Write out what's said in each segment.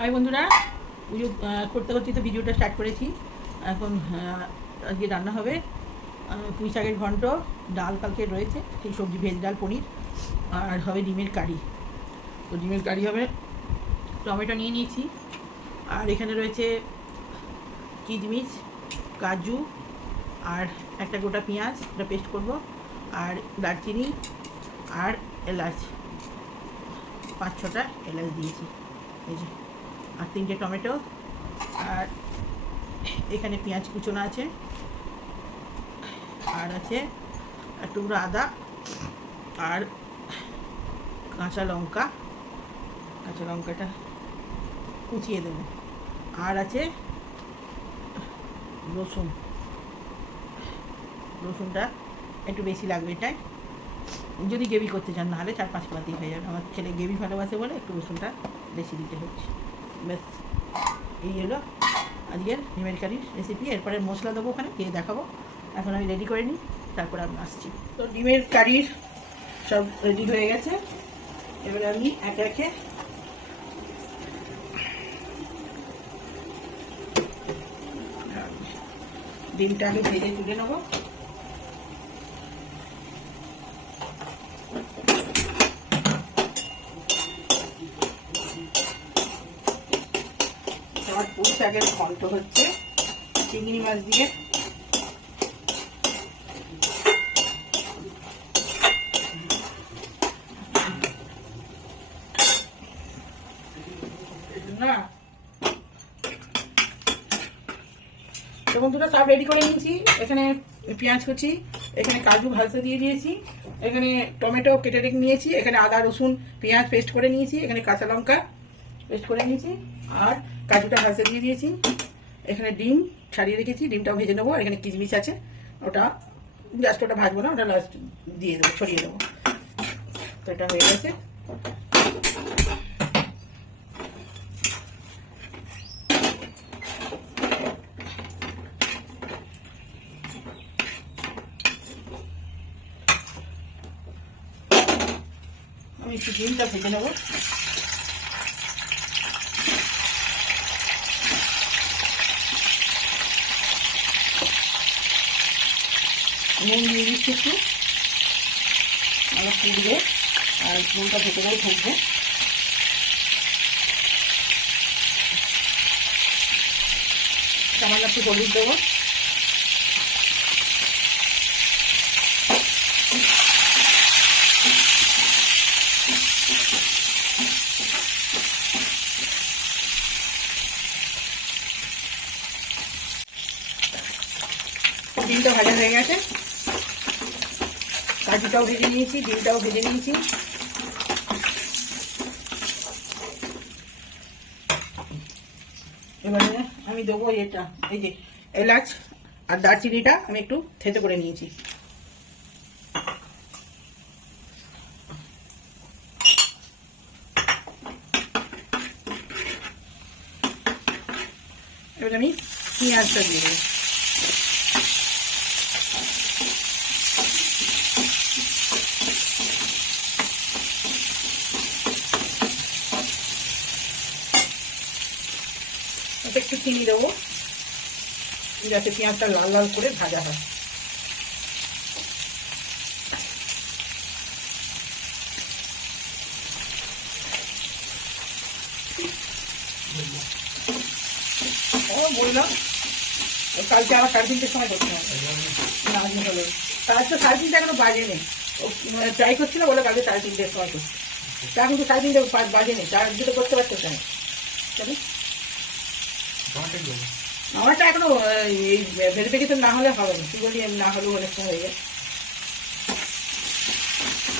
High বন্ধুরা, পুজো করতে করতে তো ভিডিওটা স্টার্ট করেছি। এখন আজকে রান্না হবে পুঁই শাকের ঘন্ট, ডাল কালকে রয়েছে, সেই সবজি, ভেজ ডাল, পনির, আর হবে ডিমের কারি। তো ডিমের কারি হবে। টমেটো নিয়ে নিয়েছি, আর এখানে রয়েছে কিশমিশ, কাজু, আর একটা গোটা পেঁয়াজ, ওটা পেস্ট করব, আর দারচিনি, আর এলাচ, 5-6টা এলাচ দিয়েছি, এই যে, আর 3টে টমেটো, আর এখানে পেঁয়াজ কুচোনো আছে, আর আছে এক টুকরো আদা, আর কাঁচা লঙ্কাটা কুচিয়ে দেবো, আর আছে রসুনটা একটু বেশি লাগবে এটাই, যদি গ্রেভি করতে চান, নাহলে 4-5 পাতাই হয়ে যাবে। আমার ছেলে গ্রেভি ভালোবাসে বলে একটু রসুনটা বেশি দিতে হচ্ছে। ব্যাস, এই হলো আজকের ডিমের কারির রেসিপি। এরপরে মশলা দেবো, ওখানে দিয়ে দেখাবো। এখন আমি রেডি করে নিই, তারপরে আমি আসছি। তো ডিমের কারির সব রেডি হয়ে গেছে। এবারে আমি একে একে ডিমটা আগে ভেজে তুলে নেবো। আমার পুঁই শাকের ঘন্ট হচ্ছে চিংড়ি মাছ দিয়ে। না তো বন্ধুরা, সব রেডি করে নিয়েছি। এখানে পেঁয়াজ কুচি, এখানে কাজু ভাজতে দিয়ে দিয়েছি, এখানে টমেটো কেটে রেখে নিয়েছি, এখানে আদা রসুন পেঁয়াজ পেস্ট করে নিয়েছি, এখানে কাঁচা লঙ্কা পেস্ট করে নিয়েছি, আর কাজুটা ভাজতে দিয়ে দিয়েছি। এখানে ডিম ছাড়িয়ে রেখেছি, ডিমটাও ভেজে নেবো। এখানে কিশমিশ আছে, ওটা জাস্ট ওটা ভাজবো না, ওটা লাস্ট দিয়ে দেবো, ছড়িয়ে দেবো। তো এটা হয়ে গেছে। আমি একটু ডিমটা ভেজে নেবো। নুন দিয়ে দিচ্ছি একটু, আমার ফুটবে, আর নুনটা ভেতরেও ঢুকবে। সামান্য একটু হলুদ দেবো, ডিমটা ভাজা হয়ে গেছে। কাজুটাও ভেজে নিয়েছি, ডিমটাও ভেজে নিয়েছি। এবারে আমি দেবো এটা, এই যে এলাচ আর দারচিনিটা আমি একটু থেতো করে নিয়েছি। এবারে আমি পেঁয়াজটা দিয়ে দেবো। একটু চিনি দেবো, যাতে পেঁয়াজটা লাল লাল করে ভাজা হয়। বললাম কালকে আবার 3:30টার সময় করতে হবে। না হলো কাজ তো 3:30 এখনো বাজেনি, ট্রাই করছিল বলে কালকে 3:30টার সময় করছি। তা কিন্তু 3:30 বাজেনি, 4 করতে পারছো কেন? আমারটা এখনো এই ভেরিফিকেশন না হলে হবে না। তুই বলি না হলেও অনেক সময় হয়ে যায়,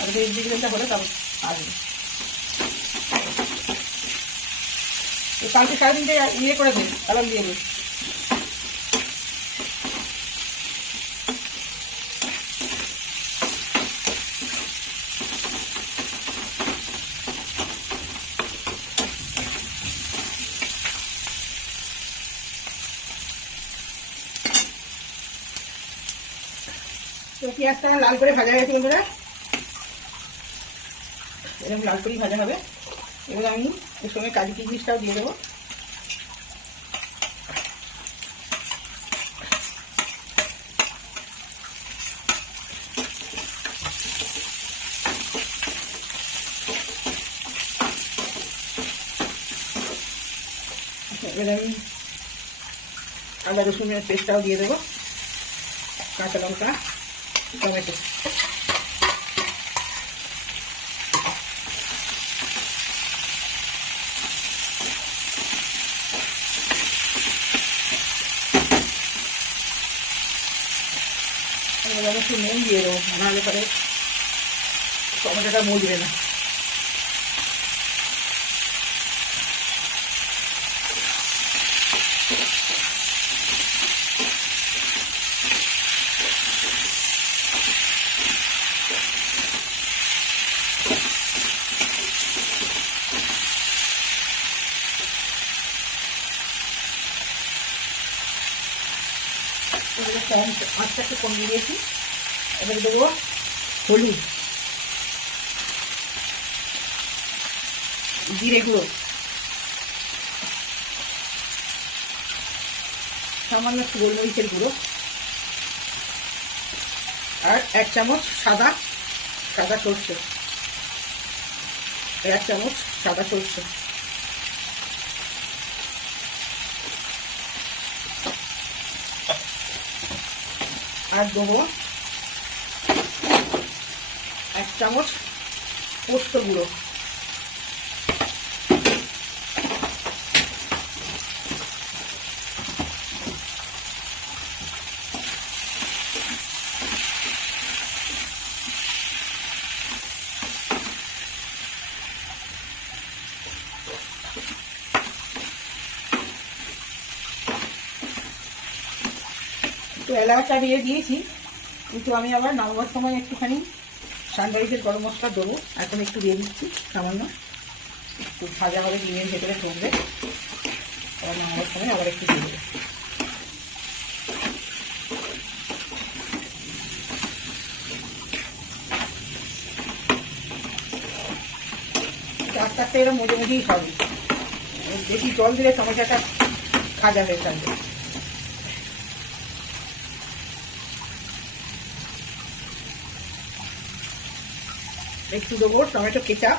আর ভেরিফিকেশনটা হলে তখন আসবে। কালকে 3:30টায় ইয়ে করে দিন, অ্যালার্ম দিয়ে দিন। তো পেঁয়াজটা লাল করে ভাজা গেছে বন্ধুরা, এরকম লাল করেই ভাজা হবে। এবার আমি এর সঙ্গে কাজু কিশমিশটাও দিয়ে দেবো। এবার আমি আদা রসুনের পেস্টটাও দিয়ে দেবো, কাঁচা লঙ্কা, টমেটো। এবার একটু নুন দিয়ে দেবো, নাহলে পরে টমেটোটা মজবে না। কম আঁচটা একটু কমিয়ে দিয়েছি। এবার দেবো হলুদ, জিরে গুঁড়ো, সামান্য একটু গোলমরিচের গুঁড়ো, আর 1 চামচ সাদা সর্ষে, 1 চামচ সাদা সর্ষে। আর দেবো 1 চামচ পোস্ত গুঁড়ো। তো এলাচটা দিয়ে দিয়েছি, কিন্তু আমি আবার নামাবার সময় একটুখানি সানরাইজের গরম মশলা দেবো। এখন একটু দিয়ে দিচ্ছি সামান্য, একটু ভাজা হবে, ডিমের ভেতরে ঢুকবে। আবার নামাবার সময় আবার একটু দিয়ে দেবো। আস্তে আস্তে এরকম মজেই হবে, বেশি জল দিলে টমেটোটা খাজা হয়ে থাকবে। একটু দেবো টমেটো কেচাপ,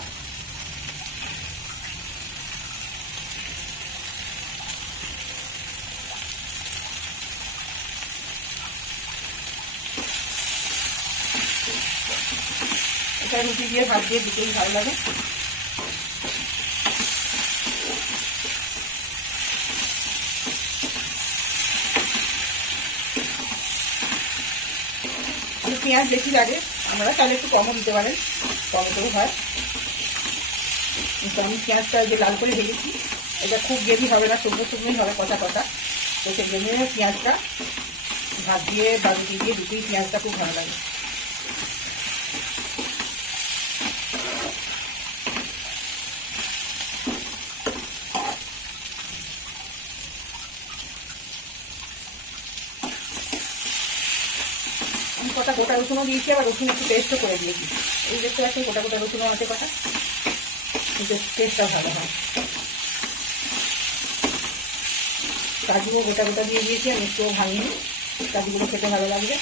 এটা রুটি দিয়ে ভাত দিয়ে দুটোই ভালো লাগে। পেঁয়াজ বেশি লাগে, আমরা তাহলে একটু কমও দিতে পারেন, টমেটোও হয়। কিন্তু আমি পেঁয়াজটা যে লাল করে ভেজেছি, এটা খুব গ্রেভি হবে না, শুকনো শুকনোই হবে, কষা কষা। তো সেই জন্য পেঁয়াজটা ভাত দিয়ে বা রুটি দিয়ে দুটোই পেঁয়াজটা খুব ভালো লাগে। আমি কটা গোটা রসুনও দিয়েছি, আবার রসুন একটু পেস্টও করে দিয়েছি। এই দেখতে পাচ্ছেন গোটা গোটা রসুনও আছে কটা, কিন্তু টেস্টটা ভালো হয়। কাজুও গোটা গোটা দিয়ে দিয়েছি, আমি একটুও ভাঙিনি, কাজুগুলো খেতে ভালো লাগবে।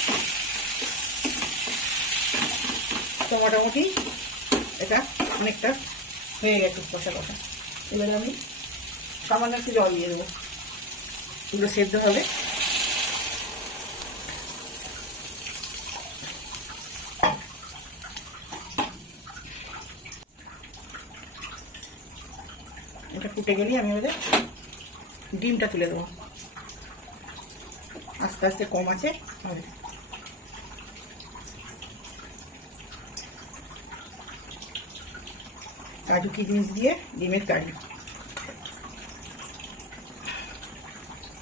তো মোটামুটি এটা অনেকটা হয়ে গেছে কষা কষা। এবারে আমি সামান্য একটু জল দিয়ে দেবো, এগুলো সেদ্ধ হবে। এটা ফুটে গেলেই আমি এবারে ডিমটা তুলে দেবো, আস্তে আস্তে কম আছে হবে। কাজু কিশমিশ দিয়ে ডিমের কারি,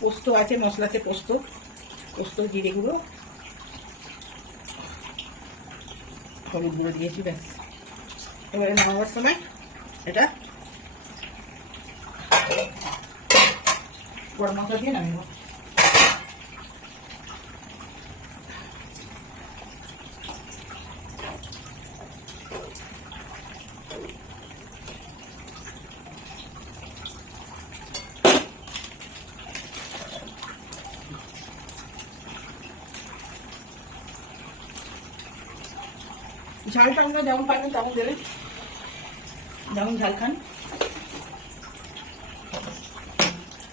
পোস্ত আছে, মশলাতে পোস্ত জিরে গুঁড়ো, হলুদ গুঁড়ো দিয়েছি, ব্যাস। এবারে নামাবার সময় এটা গরম মশলা দিয়ে নামিয়ে দেবো। ঝালটা আমরা যেমন পারেন তেমন দেবেন, যেমন ঝাল খান।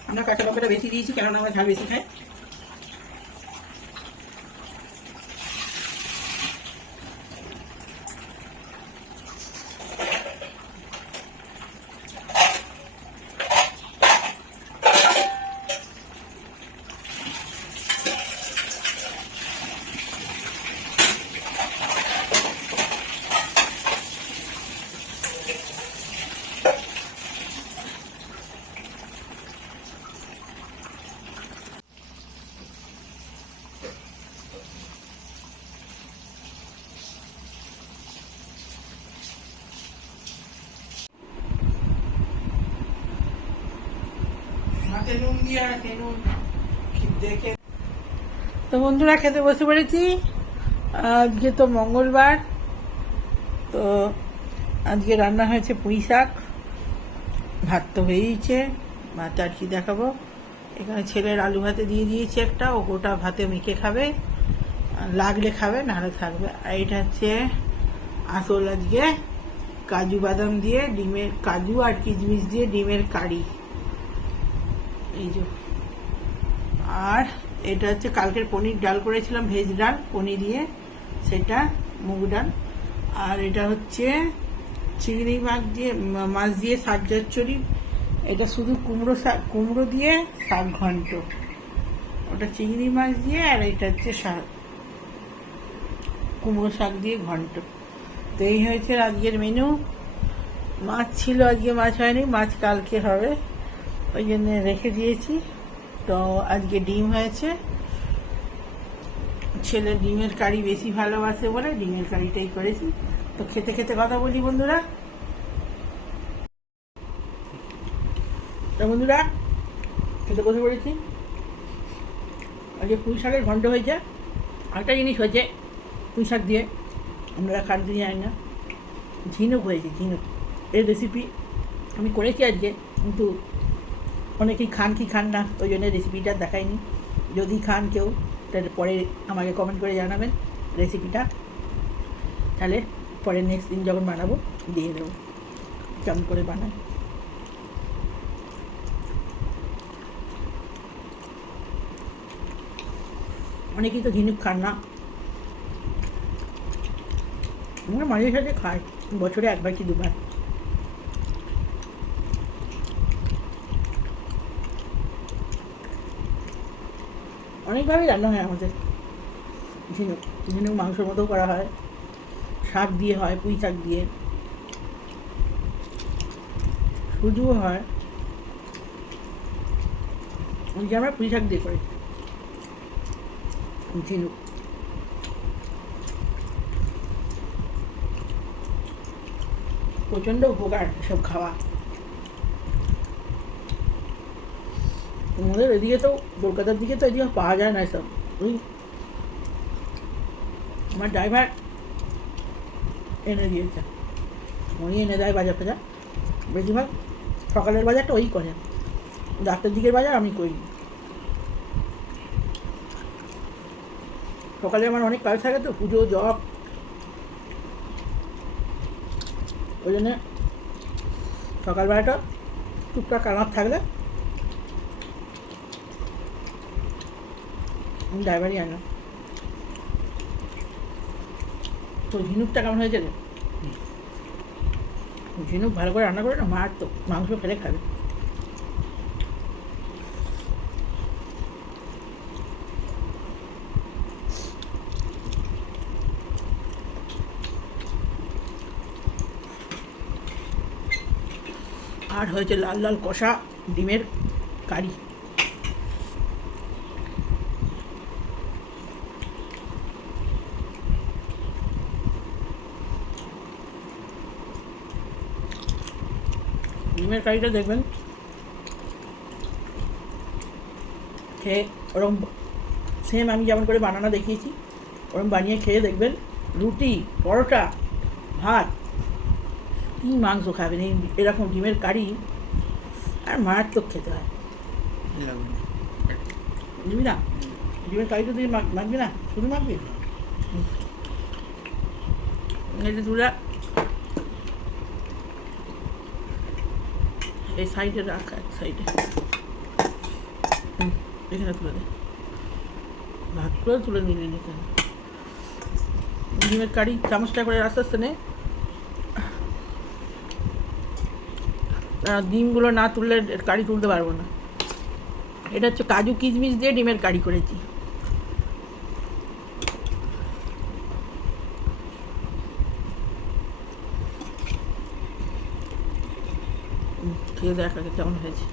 আমরা কাঁচা লঙ্কাটা বেশি দিয়েছি, কেননা আমরা ঝাল বেশি খাই। তো বন্ধুরা খেতে বসে পড়েছি। আজকে তো মঙ্গলবার, তো আজকে রান্না হয়েছে পুঁই শাক। ভাত তো হয়েইছে, ভাত আর কি দেখাবো। এখানে ছেলের আলু ভাতে দিয়ে দিয়েছি একটা, ও গোটা ভাতে মেখে খাবে, লাগলে খাবে, নাহলে থাকবে। আর এটা হচ্ছে আসল আজকে কাজু বাদাম দিয়ে ডিমের, কাজু আর কিশমিশ দিয়ে ডিমের কারি, এই যে। আর এটা হচ্ছে কালকের পনির ডাল করেছিলাম, ভেজ ডাল পনির দিয়ে, সেটা মুগ ডাল। আর এটা হচ্ছে চিংড়ি মাছ দিয়ে শাক চচ্চড়ি। এটা শুধু কুমড়ো দিয়ে শাক ঘন্ট, ওটা চিংড়ি মাছ দিয়ে, আর এটা হচ্ছে শাক কুমড়ো শাক দিয়ে ঘন্ট। তো এই হয়েছে আজকের মেনু। মাছ ছিল, আজকে মাছ হয়নি, মাছ কালকে হবে, ওই জন্য রেখে দিয়েছি। তো আজকে ডিম হয়েছে, ছেলে ডিমের কারি বেশি ভালোবাসে বলে ডিমের কারিটাই করেছি। তো খেতে খেতে কথা বলি বন্ধুরা। তো বন্ধুরা খেতে বসে পড়েছি। আজকে পুঁই শাকের ঘন্ট হয়েছে। আরেকটা জিনিস হয়েছে পুঁই শাক দিয়ে, আমরা খাট দিয়ে যাই না, ঝিনুক হয়েছে, ঝিনুক। এর রেসিপি আমি করেছি আজকে, কিন্তু অনেকেই খান কি খান না, ওই জন্য রেসিপিটা দেখাইনি। যদি খান কেউ, তাহলে পরে আমাকে কমেন্ট করে জানাবেন রেসিপিটা, তাহলে পরে নেক্সট দিন যখন বানাবো দিয়ে দেবো কেমন করে বানাই। অনেকেই তো ঝিনুক খান না, আমরা মাঝে সাঝে খাই, বছরে একবার কি দুবার। অনেকভাবেই রান্না হয় আমাদের ঝিনুক। ঝিনুক মাংসের মতো করা হয়, শাক দিয়ে হয়, পুঁই শাক দিয়ে, শুধুও হয়। যে আমরা পুঁই শাক দিয়ে করি ঝিনুক। প্রচণ্ড উপকার সব খাওয়া। আমাদের এদিকে তো, কলকাতার দিকে তো এদিকে পাওয়া যায় না এসব। ওই আমার ড্রাইভার এনে দিয়েছে, উনি এনে দেয় বাজার টাজার। বেশিরভাগ সকালের বাজারটা ওই করে, রাতের দিকের বাজার আমি করি। সকালে আমার অনেক কাজ থাকে তো, পুজো জব, ওই জন্যে সকালবেলাটা টুকটাক কামার থাকলে আমি ড্রাইভারই আনো। তো ঝিনুকটা কেমন হয়েছে রে? ঝিনুক ভালো করে রান্না করে না, মার তো মাংস ফেলে খাবে। আর হয়েছে লাল লাল কষা ডিমের কারি। ডিমের কারিটা দেখবেন খেয়ে, ওরকম সেম আমি যেমন করে বানানো দেখিয়েছি ওরকম বানিয়ে খেয়ে দেখবেন, রুটি, পরোটা, ভাত, কী মাংস খাবেন এই এরকম ডিমের কারি, আর মারাত্মক খেতে হয়। দিবি না? ডিমের কারিটা দিয়ে মাখবি না, শুধু মাখবি? এই যে তুলে এই সাইডে রাখ, এক সাইডে এখানে তুলে দে, ভাত করে তুলে নিলে এখানে। ডিমের কারি চামচটা করে আস্তে আস্তে নে, ডিমগুলো না তুললে কারি তুলতে পারবো না। এটা হচ্ছে কাজু কিশমিশ দিয়ে ডিমের কারি করেছি। খেয়ে দেখ আগে কেমন হয়েছে।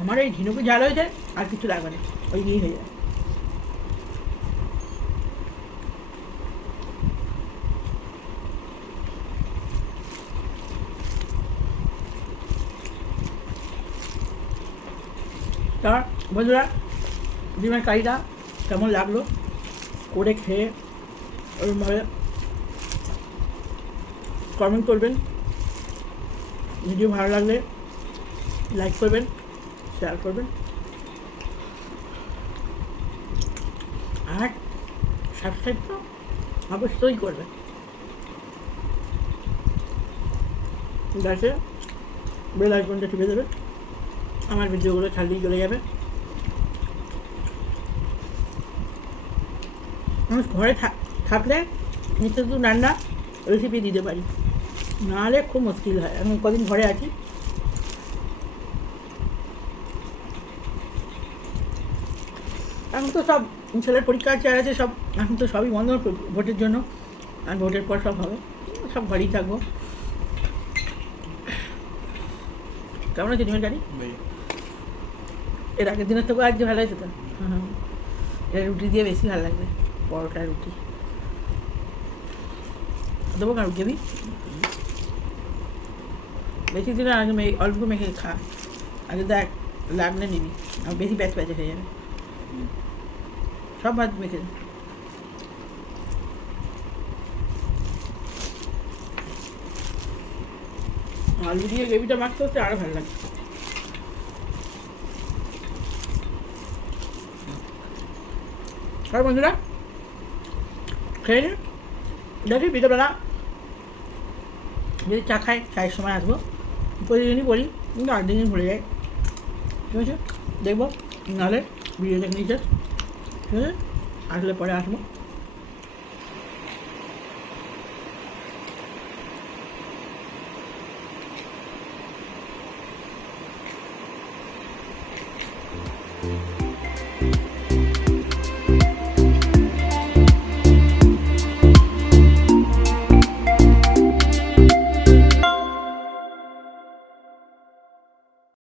আমার এই ঝিনুকে ঝাল হয়েছে, আর কিছু লাগবে না, ওই নিয়েই হয়ে যায়। তা বন্ধুরা, ডিমের কারিটা কেমন লাগলো করে খেয়ে ওরকমভাবে কমেন্ট করবেন। ভিডিও ভালো লাগলে লাইক করবেন, শেয়ার করবেন, আর সাবস্ক্রাইব তো অবশ্যই করবেন। গাছে বেল আইকনটা টিপে দেবে, আমার ভিডিওগুলো ছাড়লেই চলে যাবে। আমি ঘরে থাকলে নিত্য নতুন রান্না রেসিপি দিতে পারি, নাহলে খুব মুশকিল হয়। আমি কদিন ঘরে আছি, এখন তো সব ছেলের পরীক্ষা আছে সব, এখন তো সবই বন্ধ ভোটের জন্য, আর ভোটের পর সব হবে, সব ঘরেই থাকবো। কেমন আছে ডিমের কারি? এর আগের দিনের থেকে আজকে ভালো হয়েছে তো। এটা রুটি দিয়ে বেশি ভালো লাগবে, পরোটা রুটি দেবো। কারণ দেবি বেশি দিনের আগে অল্প মেখে খা, আগে দেখ লাগলে নিবি, আর বেশি প্যাচ প্যাচে হয়ে যাবে। সব ভাত মেখে আলু দিয়ে গ্রেভিটা মাখতে হচ্ছে, আরও ভালো লাগে। আর বন্ধুরা খেয়ে নিন, দেখি বিকেলবেলা যদি চা খাই, চায়ের সময় আসবো। প্রতিদিনই বলি কিন্তু একদিনই ভুলে যাই, ঠিক আছে? দেখবো, নাহলে ভিডিও দেখে নিচ্ছে, ঠিক আছে? আসলে পরে আসবো।